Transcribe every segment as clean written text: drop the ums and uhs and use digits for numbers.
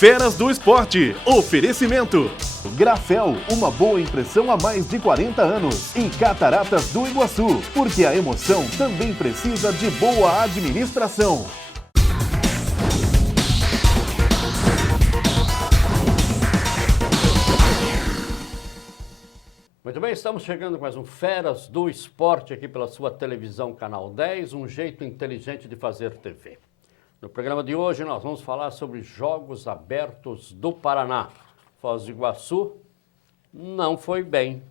Feras do Esporte. Oferecimento. Grafel, uma boa impressão há mais de 40 anos. E Cataratas do Iguaçu, porque a emoção também precisa de boa administração. Muito bem, estamos chegando com mais um Feras do Esporte aqui pela sua televisão Canal 10, um jeito inteligente de fazer TV. No programa de hoje nós vamos falar sobre Jogos Abertos do Paraná. Foz do Iguaçu não foi bem.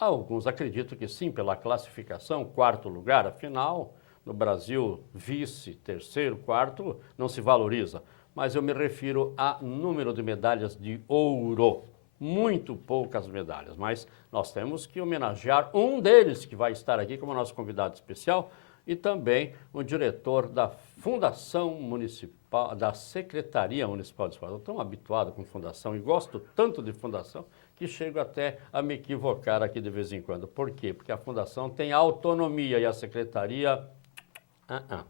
Alguns acreditam que sim, pela classificação, quarto lugar, afinal, no Brasil, vice, terceiro, quarto, não se valoriza. Mas eu me refiro a número de medalhas de ouro. Muito poucas medalhas, mas nós temos que homenagear um deles que vai estar aqui como nosso convidado especial e também o diretor da Fundação Municipal, da Secretaria Municipal de Esporte. Eu estou tão habituado com fundação e gosto tanto de fundação que chego até a me equivocar aqui de vez em quando. Por quê? Porque a fundação tem autonomia e a secretaria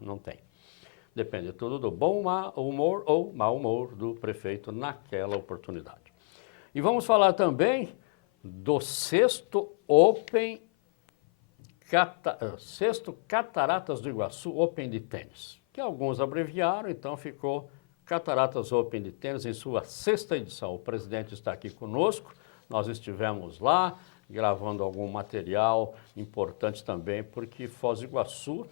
não tem. Depende tudo do bom humor ou mau humor do prefeito naquela oportunidade. E vamos falar também do sexto Cataratas do Iguaçu Open de tênis, que alguns abreviaram, então ficou Cataratas Open de tênis em sua sexta edição. O presidente está aqui conosco, nós estivemos lá gravando algum material importante também, porque Foz do Iguaçu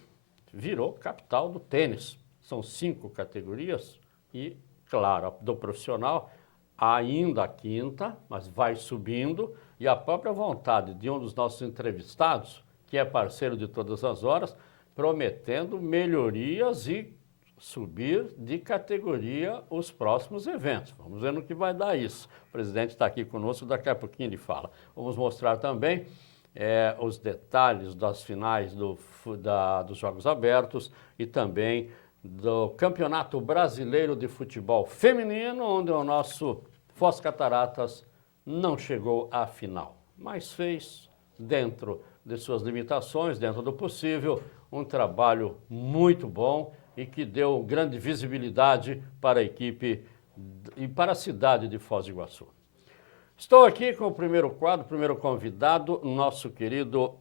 virou capital do tênis. São 5 categorias e, claro, do profissional, ainda a quinta, mas vai subindo, e a própria vontade de um dos nossos entrevistados, que é parceiro de todas as horas, prometendo melhorias e subir de categoria os próximos eventos. Vamos ver no que vai dar isso. O presidente está aqui conosco, daqui a pouquinho ele fala. Vamos mostrar também os detalhes das finais dos Jogos Abertos e também do Campeonato Brasileiro de Futebol Feminino, onde o nosso Foz Cataratas não chegou à final, mas fez, dentro de suas limitações, dentro do possível, um trabalho muito bom e que deu grande visibilidade para a equipe e para a cidade de Foz do Iguaçu. Estou aqui com o primeiro quadro, o primeiro convidado, nosso querido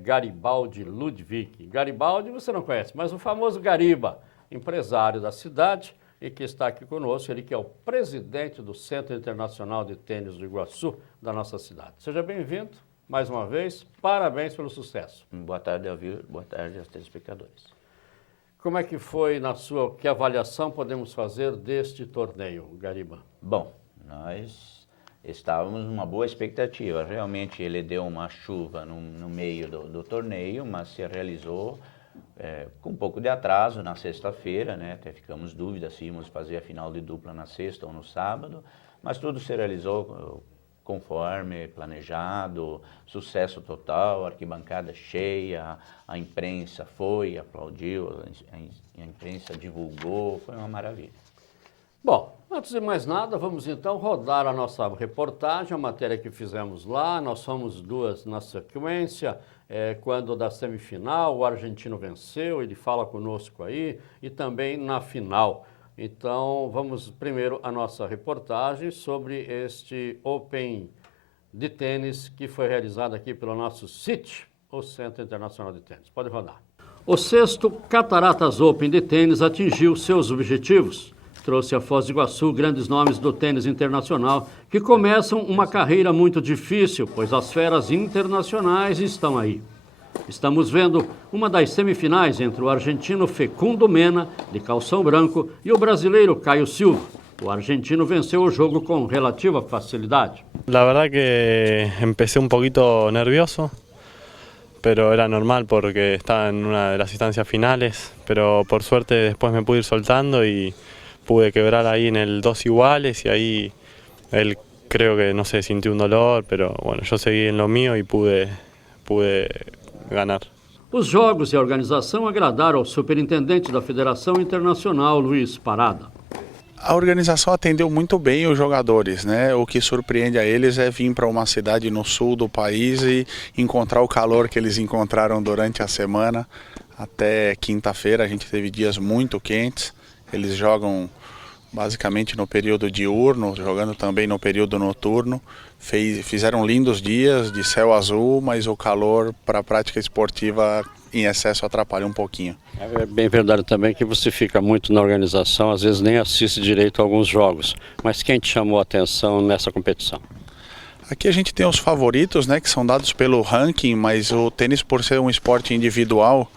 Garibaldi Ludwig. Garibaldi você não conhece, mas o famoso Gariba, empresário da cidade e que está aqui conosco, ele que é o presidente do Centro Internacional de Tênis do Iguaçu, da nossa cidade. Seja bem-vindo, mais uma vez, parabéns pelo sucesso. Boa tarde, Elvio, boa tarde aos telespectadores. Como é que foi, que avaliação podemos fazer deste torneio, Gariba? Bom, nós estávamos numa boa expectativa. Realmente ele deu uma chuva no meio do torneio, mas se realizou com um pouco de atraso na sexta-feira, né? Até ficamos dúvidas se íamos fazer a final de dupla na sexta ou no sábado, mas tudo se realizou conforme planejado, sucesso total, arquibancada cheia, a imprensa foi, aplaudiu, a imprensa divulgou, foi uma maravilha. Bom, antes de mais nada, vamos então rodar a nossa reportagem, a matéria que fizemos lá. Nós fomos duas na sequência, quando da semifinal o argentino venceu, ele fala conosco aí, e também na final. Então, vamos primeiro a nossa reportagem sobre este Open de tênis que foi realizado aqui pelo nosso CIT, o Centro Internacional de Tênis. Pode rodar. O sexto Cataratas Open de tênis atingiu seus objetivos. Trouxe a Foz do Iguaçu grandes nomes do tênis internacional que começam uma carreira muito difícil, pois as feras internacionais estão aí. Estamos vendo uma das semifinais entre o argentino Facundo Mena, de calção branco, e o brasileiro Caio Silva. O argentino venceu o jogo com relativa facilidade. La verdad que empecé un poquito nervioso, pero era normal porque estaba en una de las instancias finales, pero por suerte después me pude ir soltando y pude quebrar ahí en el 2 iguales y ahí él creo que, no sé, sintió un dolor, pero bueno, yo seguí en lo mío y pude ganar. Os jogos e a organização agradaram ao superintendente da Federação Internacional, Luiz Parada. A organização atendeu muito bem os jogadores, né? O que surpreende a eles é vir para uma cidade no sul do país e encontrar o calor que eles encontraram durante a semana. Até quinta-feira a gente teve dias muito quentes. Eles jogam basicamente no período diurno, jogando também no período noturno. Fizeram lindos dias de céu azul, mas o calor para a prática esportiva em excesso atrapalha um pouquinho. É bem verdade também que você fica muito na organização, às vezes nem assiste direito a alguns jogos. Mas quem te chamou a atenção nessa competição? Aqui a gente tem os favoritos, né, que são dados pelo ranking, mas o tênis, por ser um esporte individual,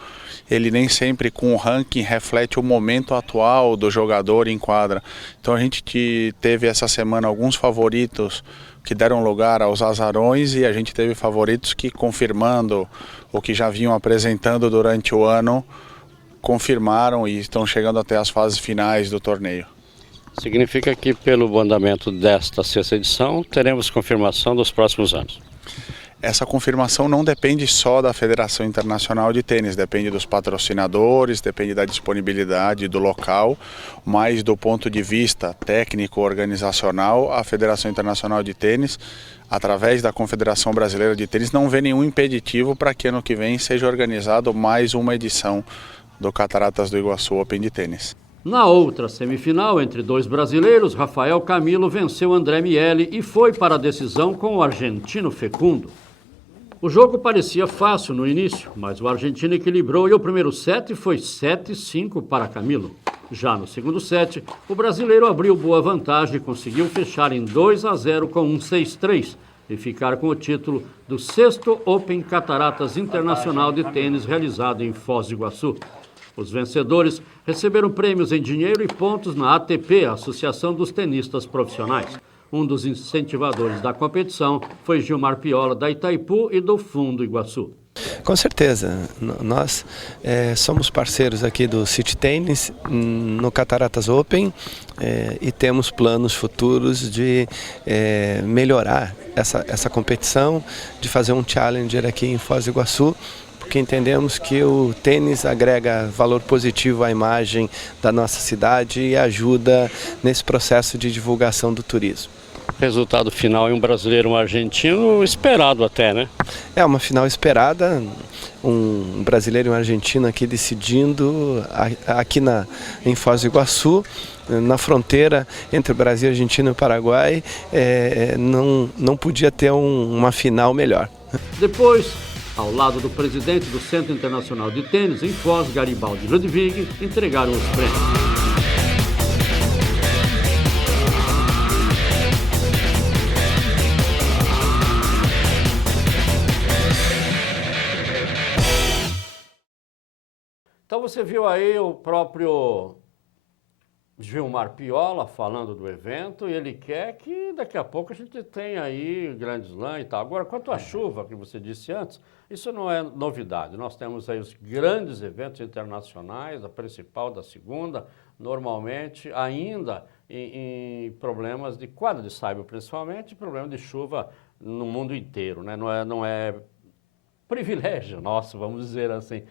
ele nem sempre com o ranking reflete o momento atual do jogador em quadra. Então a gente teve essa semana alguns favoritos que deram lugar aos azarões e a gente teve favoritos que, confirmando o que já vinham apresentando durante o ano, confirmaram e estão chegando até as fases finais do torneio. Significa que pelo andamento desta sexta edição teremos confirmação dos próximos anos. Essa confirmação não depende só da Federação Internacional de Tênis, depende dos patrocinadores, depende da disponibilidade do local, mas do ponto de vista técnico organizacional, a Federação Internacional de Tênis, através da Confederação Brasileira de Tênis, não vê nenhum impeditivo para que ano que vem seja organizado mais uma edição do Cataratas do Iguaçu Open de Tênis. Na outra semifinal, entre dois brasileiros, Rafael Camilo venceu André Miele e foi para a decisão com o argentino Fecundo. O jogo parecia fácil no início, mas o argentino equilibrou e o primeiro set foi 7-5 para Camilo. Já no segundo set, o brasileiro abriu boa vantagem e conseguiu fechar em 2-0 com um 6-3 e ficar com o título do 6º Open Cataratas Internacional de Tênis realizado em Foz do Iguaçu. Os vencedores receberam prêmios em dinheiro e pontos na ATP, a Associação dos Tenistas Profissionais. Um dos incentivadores da competição foi Gilmar Piola, da Itaipu e do Fundo Iguaçu. Com certeza, nós somos parceiros aqui do City Tennis no Cataratas Open e temos planos futuros de melhorar essa competição, de fazer um challenger aqui em Foz do Iguaçu, porque entendemos que o tênis agrega valor positivo à imagem da nossa cidade e ajuda nesse processo de divulgação do turismo. Resultado final em um brasileiro e um argentino, esperado até, né? É uma final esperada, um brasileiro e um argentino aqui decidindo aqui em Foz do Iguaçu, na fronteira entre o Brasil, Argentina e o Paraguai, não podia ter uma final melhor. Depois, ao lado do presidente do Centro Internacional de Tênis, em Foz, Garibaldi e Ludwig, entregaram os prêmios. Então você viu aí o próprio Gilmar Piola falando do evento e ele quer que daqui a pouco a gente tenha aí Grand Slam e tal. Agora, quanto à chuva que você disse antes, isso não é novidade. Nós temos aí os grandes eventos internacionais, a principal, da segunda, normalmente ainda em problemas de quadra de saibro, principalmente, problema de chuva no mundo inteiro, né? Não é privilégio nosso, vamos dizer assim,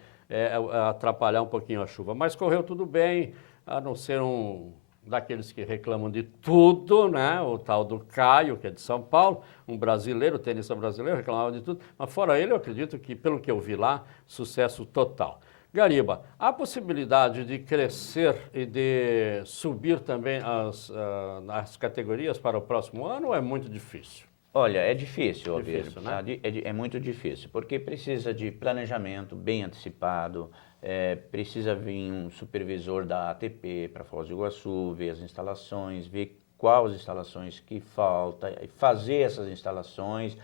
atrapalhar um pouquinho a chuva. Mas correu tudo bem, a não ser um daqueles que reclamam de tudo, né? O tal do Caio, que é de São Paulo, um brasileiro, tenista brasileiro, reclamava de tudo. Mas fora ele, eu acredito que, pelo que eu vi lá, sucesso total. Gariba, há possibilidade de crescer e de subir também as categorias para o próximo ano ou é muito difícil? Olha, é difícil, Difícil, né? É muito difícil, porque precisa de planejamento bem antecipado, precisa vir um supervisor da ATP para Foz do Iguaçu, ver as instalações, ver quais instalações que falta, fazer essas instalações,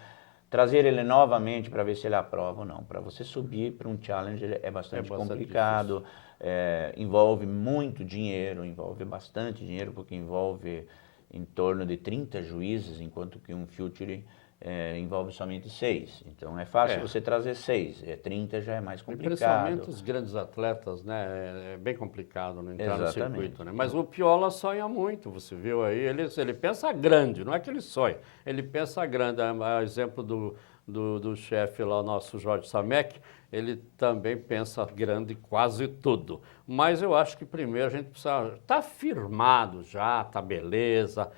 trazer ele novamente para ver se ele aprova ou não. Para você subir para um challenger é bastante complicado, envolve muito dinheiro, envolve bastante dinheiro, porque envolve em torno de 30 juízes, enquanto que um Future envolve somente 6. Então é fácil você trazer 6, 30 já é mais complicado. Principalmente os grandes atletas, né? É bem complicado, né, entrar no circuito, né? Mas o Piola sonha muito, você viu aí, ele pensa grande, não é que ele sonha, ele pensa grande. A exemplo do chefe lá, o nosso Jorge Samek, ele também pensa grande quase tudo. Mas eu acho que primeiro a gente precisa... Está firmado já, está beleza,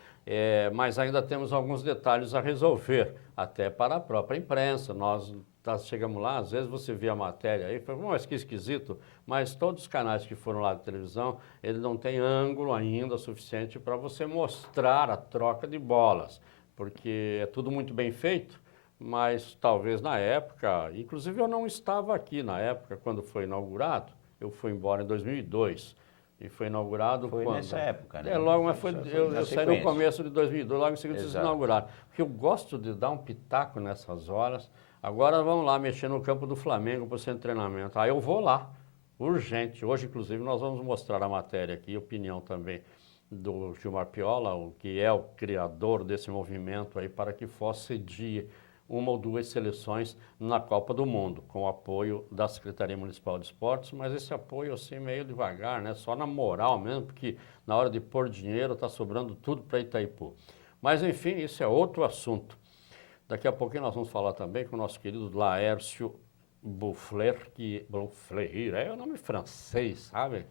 mas ainda temos alguns detalhes a resolver, até para a própria imprensa. Nós chegamos lá, às vezes você vê a matéria aí, fala, mas que esquisito, mas todos os canais que foram lá de televisão, ele não tem ângulo ainda suficiente para você mostrar a troca de bolas, porque é tudo muito bem feito, mas talvez na época, inclusive eu não estava aqui na época quando foi inaugurado, eu fui embora em 2002, e foi inaugurado foi quando? Nessa época, né? Logo, mas eu saí no começo de 2002, logo em seguida vocês Exato. inauguraram. Porque eu gosto de dar um pitaco nessas horas. Agora vamos lá mexer no campo do Flamengo para o centro de treinamento. Aí eu vou lá, urgente. Hoje, inclusive, nós vamos mostrar a matéria aqui, opinião também do Gilmar Piola, o que é o criador desse movimento aí para que fosse cedir uma ou duas seleções na Copa do Mundo, com o apoio da Secretaria Municipal de Esportes, mas esse apoio assim meio devagar, né? Só na moral mesmo, porque na hora de pôr dinheiro está sobrando tudo para Itaipu. Mas enfim, isso é outro assunto. Daqui a pouquinho nós vamos falar também com o nosso querido Laércio Bouffier, Bouffier é o nome francês, sabe?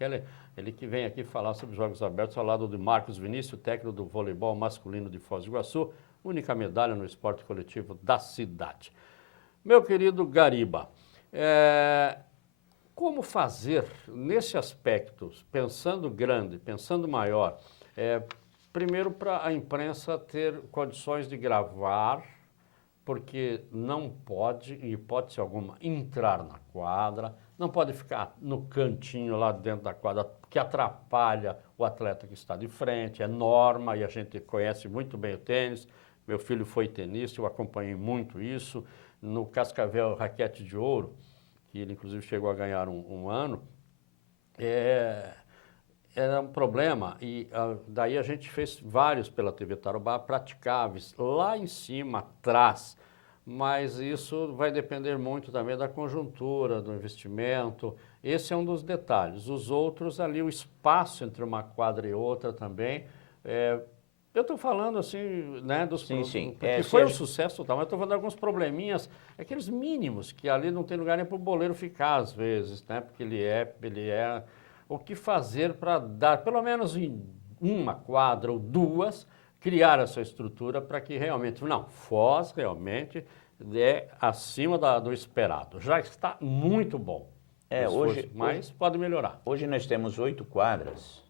Ele que vem aqui falar sobre Jogos Abertos, ao lado de Marcos Vinícius, técnico do voleibol masculino de Foz do Iguaçu, única medalha no esporte coletivo da cidade. Meu querido Gariba, como fazer nesse aspecto, pensando grande, pensando maior, primeiro para a imprensa ter condições de gravar, porque não pode, em hipótese alguma, entrar na quadra, não pode ficar no cantinho lá dentro da quadra, que atrapalha o atleta que está de frente, é norma e a gente conhece muito bem o tênis. Meu filho foi tenista, eu acompanhei muito isso. No Cascavel Raquete de Ouro, que ele inclusive chegou a ganhar um ano, era um problema. E daí a gente fez vários pela TV Tarobá, praticáveis, lá em cima, atrás. Mas isso vai depender muito também da conjuntura, do investimento. Esse é um dos detalhes. Os outros ali, o espaço entre uma quadra e outra também, eu estou falando assim, né, dos Sim. porque foi um sucesso total, mas estou falando de alguns probleminhas, aqueles mínimos, que ali não tem lugar nem para o boleiro ficar às vezes, né, porque ele é o que fazer para dar, pelo menos em uma quadra ou duas, criar essa estrutura para que realmente, não, Foz realmente é acima do esperado, já está muito bom, mas pode melhorar. Hoje nós temos 8 quadras,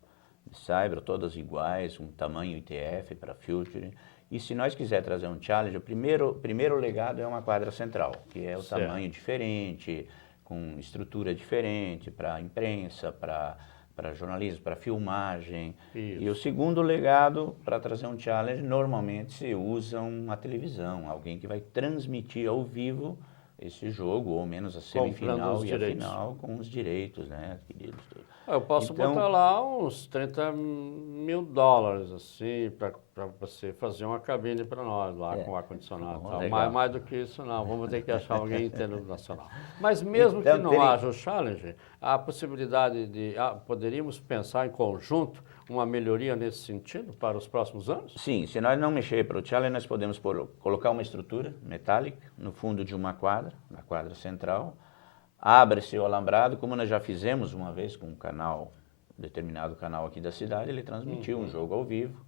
Saibro, todas iguais, um tamanho ITF para Future. E se nós quiser trazer um challenge, o primeiro legado é uma quadra central, que é o tamanho diferente, com estrutura diferente para imprensa, para jornalismo, para filmagem. Isso. E o segundo legado, para trazer um challenge, normalmente se usa uma televisão, alguém que vai transmitir ao vivo esse jogo, ou menos a semifinal e a final, com os direitos, né, adquiridos. Eu posso botar lá uns $30 mil, assim, para você fazer uma cabine para nós lá, com ar-condicionado. Mais do que isso, não. Vamos ter que achar alguém internacional. Mas mesmo que não haja o challenge, a possibilidade de... poderíamos pensar em conjunto uma melhoria nesse sentido para os próximos anos? Sim, se nós não mexer para o challenge, nós podemos colocar uma estrutura metálica no fundo de uma quadra, na quadra central. Abre-se o alambrado, como nós já fizemos uma vez com um determinado canal aqui da cidade, ele transmitiu um jogo ao vivo.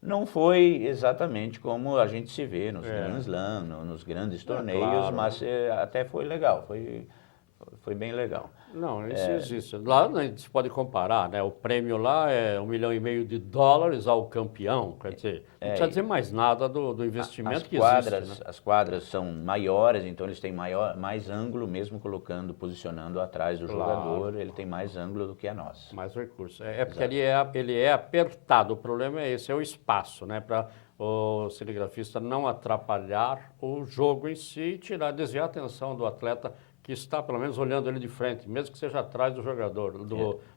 Não foi exatamente como a gente se vê nos Grand Slam, nos grandes torneios, claro, mas até foi legal, foi bem legal. Não, isso existe. Lá a gente pode comparar, né? O prêmio lá é $1,5 milhão ao campeão, quer dizer, não precisa dizer mais nada do investimento que existe. Né? As quadras são maiores, então eles têm mais ângulo, mesmo posicionando atrás do jogador, ele tem mais ângulo do que a nossa. Mais recurso. Porque ele é apertado, o problema é esse, é o espaço, né? Para o cinegrafista não atrapalhar o jogo em si e desviar a atenção do atleta que está, pelo menos, olhando ele de frente, mesmo que seja atrás do jogador,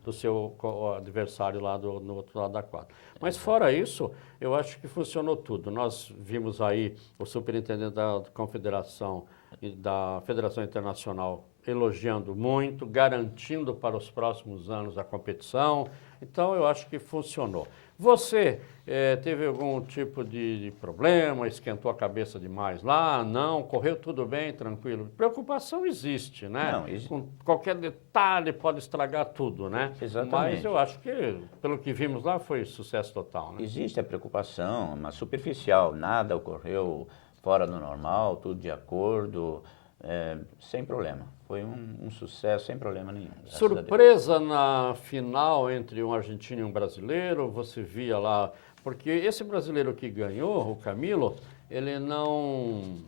do seu adversário lá no outro lado da quadra. Mas, fora isso, eu acho que funcionou tudo. Nós vimos aí o superintendente da Confederação e da Federação Internacional elogiando muito, garantindo para os próximos anos a competição. Então, eu acho que funcionou. Você teve algum tipo de problema, esquentou a cabeça demais lá? Não, correu tudo bem, tranquilo? Preocupação existe, né? Não, existe. Com qualquer detalhe pode estragar tudo, né? Exatamente. Mas eu acho que, pelo que vimos lá, foi sucesso total, né? Existe a preocupação, mas superficial, nada ocorreu fora do normal, tudo de acordo. sem problema. Foi um sucesso sem problema nenhum. Surpresa na final entre um argentino e um brasileiro, você via lá, porque esse brasileiro que ganhou, o Camilo, ele não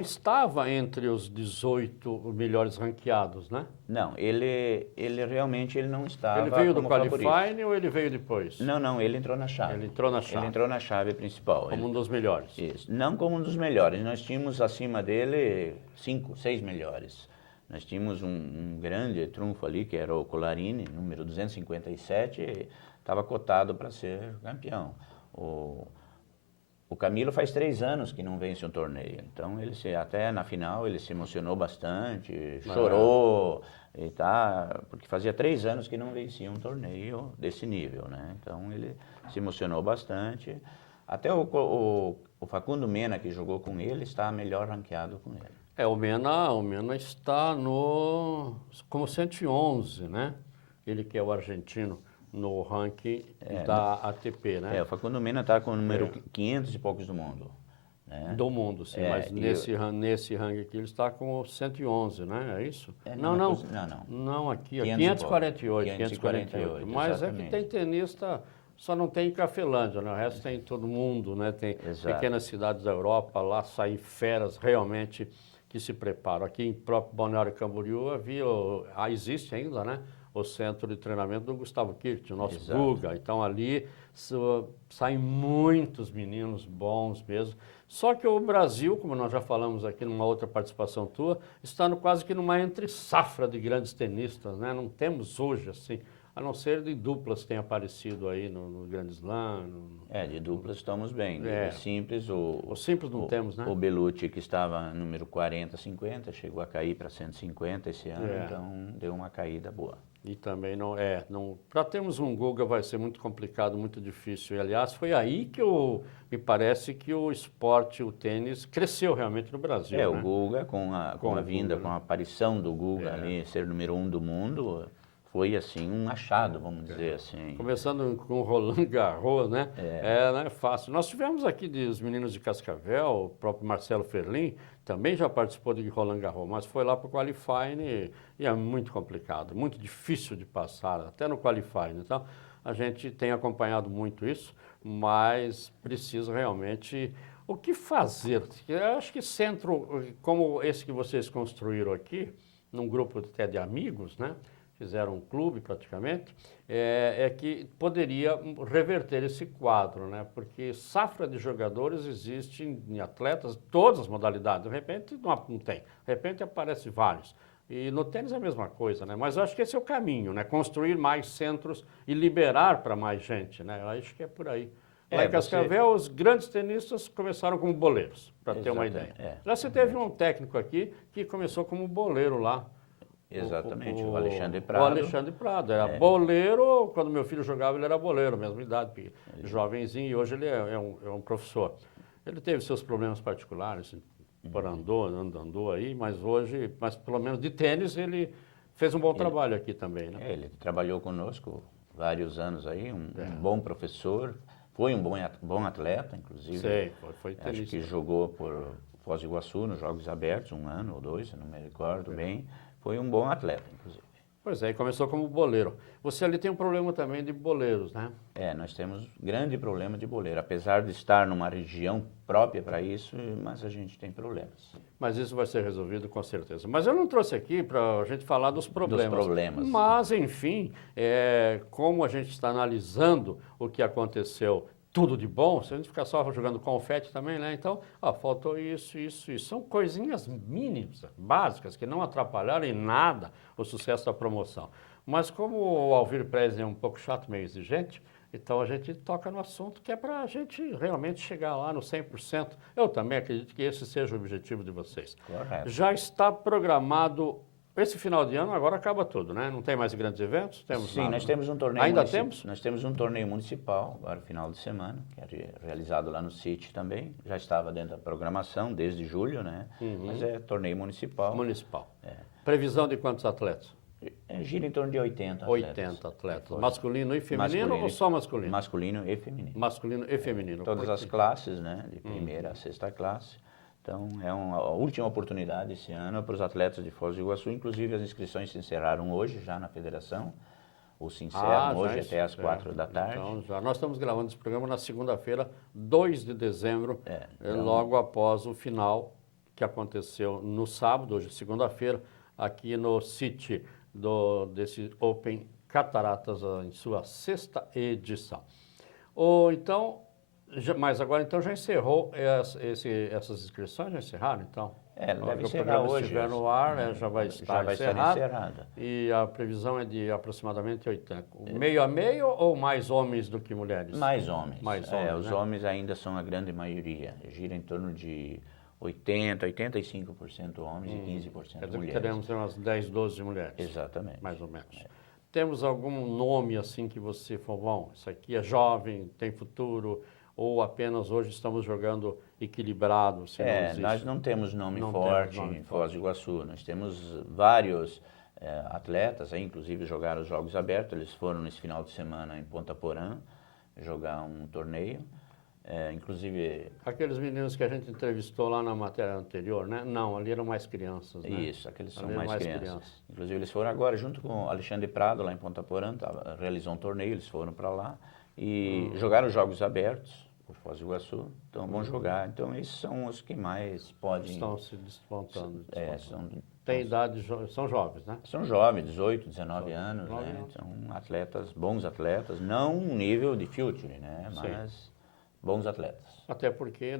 estava entre os 18 melhores ranqueados, né? Não, ele realmente não estava. Ele veio do como qualifying ou ele veio depois? Não, ele entrou na chave. Ele entrou na chave. Ele entrou na chave principal. Como um dos melhores. Isso, não como um dos melhores. Nós tínhamos acima dele 5, 6 melhores. Nós tínhamos um grande trunfo ali, que era o Colarini, número 257, estava cotado para ser campeão. O Camilo faz 3 anos que não vence um torneio, então até na final ele se emocionou bastante, chorou, porque fazia 3 anos que não vencia um torneio desse nível, né? Então ele se emocionou bastante. Até o Facundo Mena, que jogou com ele, está melhor ranqueado com ele. O Mena está como 111, né? Ele que é o argentino no ranking da ATP, né? O Facundo Mena está com o número 500 e poucos do mundo. Né? Do mundo, sim, mas nesse ranking aqui ele está com 111, né? É isso? Não, aqui, 548. Mas exatamente. É que tem tenista, só não tem em Cafelândia, né? O resto tem em todo mundo, né? Tem pequenas cidades da Europa, lá saem feras realmente que se preparam. Aqui em próprio Balneário Camboriú existe ainda, né? O centro de treinamento do Gustavo Kirch, o nosso Guga. Então ali saem muitos meninos bons mesmo. Só que o Brasil, como nós já falamos aqui numa outra participação tua, está quase que numa entre-safra de grandes tenistas, né? Não temos hoje assim, a não ser de duplas que têm aparecido aí no Grand Slam. De duplas estamos bem. Simples, o simples não temos, né? O Bellucci, que estava número 40, 50, chegou a cair para 150 esse ano, então deu uma caída boa. E também para termos um Guga vai ser muito complicado, muito difícil. E, aliás, foi aí que me parece que o esporte, o tênis, cresceu realmente no Brasil. O Guga, com a vinda, com a aparição do Guga ali, ser número 1 do mundo, foi assim um achado, vamos dizer assim. Começando com o Roland Garros, né? Não é fácil. Nós tivemos aqui os meninos de Cascavel, o próprio Marcelo Ferlin, também já participou de Roland Garros, mas foi lá para o qualifying e é muito complicado, muito difícil de passar, até no qualifying. Então, a gente tem acompanhado muito isso, mas precisa realmente... O que fazer? Eu acho que centro, como esse que vocês construíram aqui, num grupo até de amigos, né? Fizeram um clube praticamente, que poderia reverter esse quadro, né? Porque safra de jogadores existe em atletas, todas as modalidades, de repente não tem, de repente aparece vários. E no tênis é a mesma coisa, né? Mas eu acho que esse é o caminho, né? Construir mais centros e liberar para mais gente, né? Eu acho que é por aí. Lá em Cascavel, os grandes tenistas começaram como boleiros, para ter uma ideia. Já você teve um técnico aqui que começou como boleiro lá. Exatamente, o Alexandre Prado. O Alexandre Prado, era boleiro, quando meu filho jogava ele era boleiro, mesma idade, jovenzinho, e hoje ele é um professor. Ele teve seus problemas particulares, andou aí, mas hoje, pelo menos de tênis, ele fez um bom trabalho aqui também, né? Ele trabalhou conosco vários anos aí, um bom professor, foi um bom atleta, inclusive. Sei, foi tenista. Acho que jogou por Foz do Iguaçu nos Jogos Abertos, 1 ano ou 2, eu não me recordo bem. Foi um bom atleta, inclusive. Pois é, e começou como boleiro. Você ali tem um problema também de boleiros, né? Nós temos grande problema de boleiro, apesar de estar numa região própria para isso, mas a gente tem problemas. Mas isso vai ser resolvido com certeza. Mas eu não trouxe aqui para a gente falar dos problemas. Mas, enfim, como a gente está analisando o que aconteceu, tudo de bom, se a gente ficar só jogando confete também, né? Então, faltou isso. São coisinhas mínimas, básicas, que não atrapalharam em nada o sucesso da promoção. Mas como o Alvir Prez é um pouco chato, meio exigente, então a gente toca no assunto que é para a gente realmente chegar lá no 100%. Eu também acredito que esse seja o objetivo de vocês. Correto. Já está programado... Esse final de ano agora acaba tudo, né? Não tem mais grandes eventos? Sim, nós temos um torneio Ainda temos? Nós temos um torneio municipal, agora final de semana, que é realizado lá no City também. Já estava dentro da programação desde julho, né? Mas é torneio municipal. Previsão de quantos atletas? Gira em torno de 80 atletas. 80 atletas. Masculino e feminino ou só masculino? Masculino e feminino. Masculino e feminino. Todas as classes, né? De primeira a sexta classe. Então, é a última oportunidade esse ano para os atletas de Foz do Iguaçu. Inclusive, as inscrições se encerraram hoje, já na federação. Ou se encerram hoje até às 4 da tarde. Então, já nós estamos gravando esse programa na segunda-feira, 2 de dezembro, então, logo após o final que aconteceu no sábado, hoje segunda-feira, aqui no City desse Open Cataratas, em sua 6ª edição. Mas agora então já encerrou essas inscrições, já encerraram então? Deve o encerrar programa hoje. estiver no ar, já vai estar encerrada. E a previsão é de aproximadamente 80. Meio a meio ou mais homens do que mulheres? Mais homens. Os né? homens ainda são a grande maioria. Gira em torno de 85% homens e 15% Quer dizer, mulheres. teremos umas 10, 12 mulheres. Exatamente. Mais ou menos. Temos algum nome assim que você falou, bom, isso aqui é jovem, tem futuro, ou apenas hoje estamos jogando equilibrado? Nós não temos nome forte em Foz do Iguaçu. Nós temos vários atletas, inclusive jogaram os Jogos Abertos. Eles foram nesse final de semana em Ponta Porã jogar um torneio. Inclusive... Aqueles meninos que a gente entrevistou lá na matéria anterior, né? Não, ali eram mais crianças, né? Isso, aqueles são mais crianças. Inclusive eles foram agora junto com o Alexandre Prado lá em Ponta Porã, realizou um torneio, eles foram para lá e jogaram os Jogos Abertos por Foz do Iguaçu, então vão jogar. Então esses são os que mais podem... Estão se despontando. Tem idade, são jovens, né? São jovens, 18, 19 anos, né? São atletas, bons atletas, não um nível de future, né? Mas bons atletas. Até porque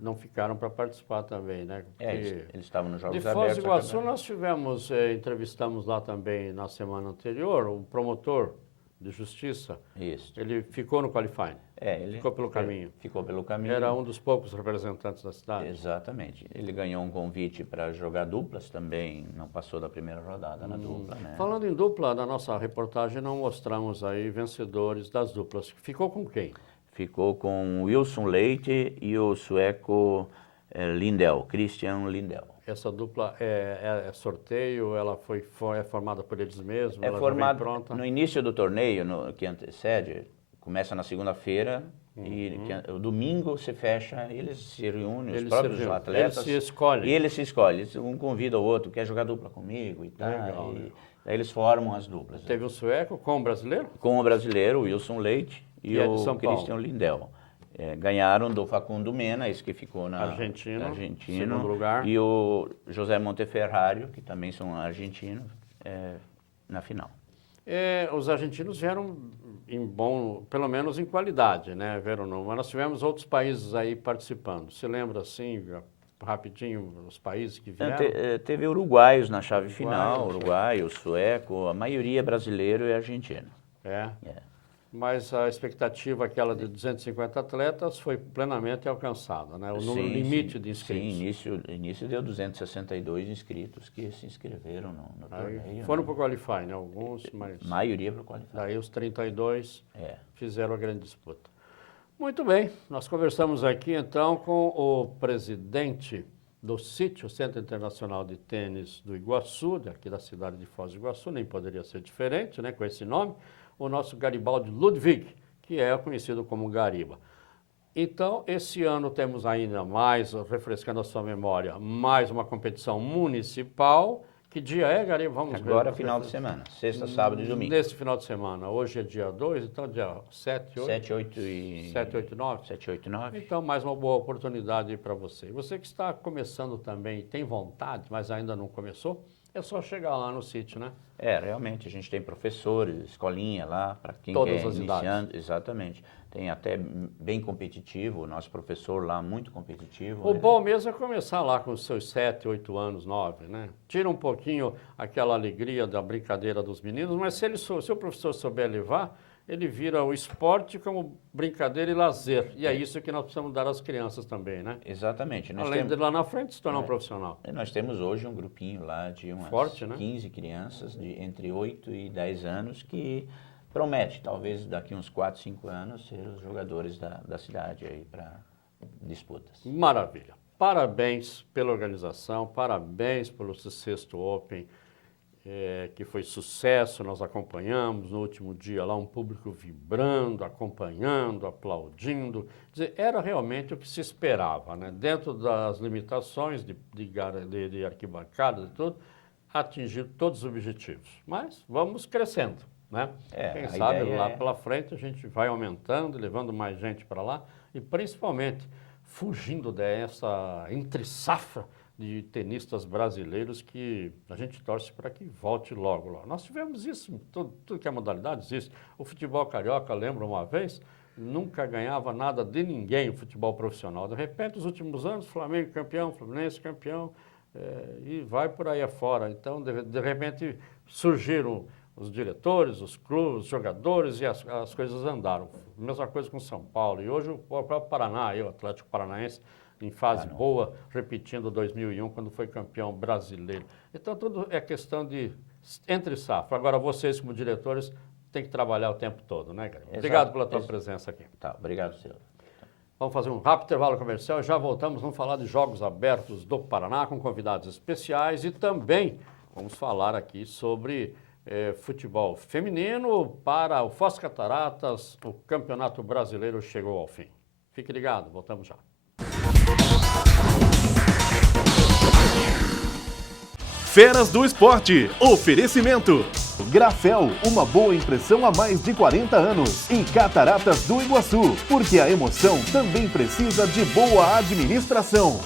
não ficaram para participar também, né? Eles estavam nos Jogos Abertos. De Foz do Iguaçu nós tivemos, entrevistamos lá também na semana anterior, o promotor de justiça. Isso. Ele ficou no qualifying. Ele ficou pelo caminho. Ficou pelo caminho. Era um dos poucos representantes da cidade. Exatamente. Ele ganhou um convite para jogar duplas também, não passou da primeira rodada na dupla, né? Falando em dupla, na nossa reportagem não mostramos aí vencedores das duplas. Ficou com quem? Ficou com Wilson Leite e o sueco Lindell, Christian Lindell. Essa dupla é sorteio, ela é formada por eles mesmos? É formada no início do torneio, que antecede, começa na segunda-feira e o domingo se fecha, eles se reúnem, os próprios atletas. Eles se escolhem. E eles se escolhem, um convida o outro, quer jogar dupla comigo e tal. Legal, daí eles formam as duplas. Teve um sueco com o brasileiro? Com o brasileiro, o Wilson Leite e o Christian Lindell. Ganharam do Facundo Mena, esse que ficou na argentino, segundo lugar, e o José Monteferrario, que também são argentinos, na final. Os argentinos vieram pelo menos em qualidade, né? Mas nós tivemos outros países aí participando. Você lembra assim, rapidinho, os países que vieram? Teve uruguaios na chave final, uruguaio, sueco, a maioria brasileiro e argentino. Mas a expectativa, aquela de 250 atletas, foi plenamente alcançada, né? O número limite de inscritos. Sim, início deu 262 inscritos que se inscreveram no torneio. Foram para o qualify, né? Alguns, mas... Maioria para o qualify. Daí os 32 fizeram a grande disputa. Muito bem, nós conversamos aqui então com o presidente do Sítio, Centro Internacional de Tênis do Iguaçu, aqui da cidade de Foz do Iguaçu, nem poderia ser diferente, né? Com esse nome. O nosso Garibaldi Ludwig, que é conhecido como Gariba. Então, esse ano temos ainda mais, refrescando a sua memória, mais uma competição municipal. Que dia é, Gariba? Vamos ver. Agora, final de semana, sexta, sábado e domingo. Nesse final de semana. Hoje é dia 2, então dia 7, 8? 7, 8 e... 7, 8 e 9? 7, 8 e 9. Então, mais uma boa oportunidade para você. Você que está começando também, tem vontade, mas ainda não começou, é só chegar lá no sítio, né? Realmente, a gente tem professores, escolinha lá, para quem Todas quer as iniciando. Idades. Exatamente. Tem até bem competitivo, o nosso professor lá, muito competitivo. O bom mesmo é começar lá com os seus 7, 8 anos, 9, né? Tira um pouquinho aquela alegria da brincadeira dos meninos, mas se o professor souber levar, ele vira o esporte como brincadeira e lazer. E é isso que nós precisamos dar às crianças também, né? Exatamente. Além de lá na frente se tornar um profissional. Nós temos hoje um grupinho lá de umas 15 crianças de entre 8 e 10 anos que promete, talvez daqui uns 4, 5 anos, ser os jogadores da cidade aí para disputas. Maravilha. Parabéns pela organização, parabéns pelo Sexto Open. que foi sucesso, nós acompanhamos no último dia lá um público vibrando, acompanhando, aplaudindo. Quer dizer, era realmente o que se esperava, né? Dentro das limitações de arquibancadas e tudo, atingir todos os objetivos. Mas vamos crescendo, né? Quem sabe lá pela frente a gente vai aumentando, levando mais gente para lá e principalmente fugindo dessa entre-safra de tenistas brasileiros que a gente torce para que volte logo. Nós tivemos isso, tudo que é modalidade existe. O futebol carioca, lembro uma vez, nunca ganhava nada de ninguém o futebol profissional. De repente, nos últimos anos, Flamengo campeão, Fluminense campeão, e vai por aí afora. Então, de repente, surgiram os diretores, os clubes, os jogadores e as coisas andaram. Mesma coisa com São Paulo. E hoje o próprio Paraná, o Atlético Paranaense, em fase boa, repetindo 2001, quando foi campeão brasileiro. Então, tudo é questão de entre safra. Agora, vocês, como diretores, têm que trabalhar o tempo todo, né, cara? Obrigado pela tua presença aqui. Tá, obrigado, senhor. Vamos fazer um rápido intervalo comercial e já voltamos. Vamos falar de Jogos Abertos do Paraná com convidados especiais e também vamos falar aqui sobre futebol feminino para o Foz Cataratas. O Campeonato Brasileiro chegou ao fim. Fique ligado, voltamos já. Feras do Esporte. Oferecimento. Grafel, uma boa impressão há mais de 40 anos. E Cataratas do Iguaçu, porque a emoção também precisa de boa administração.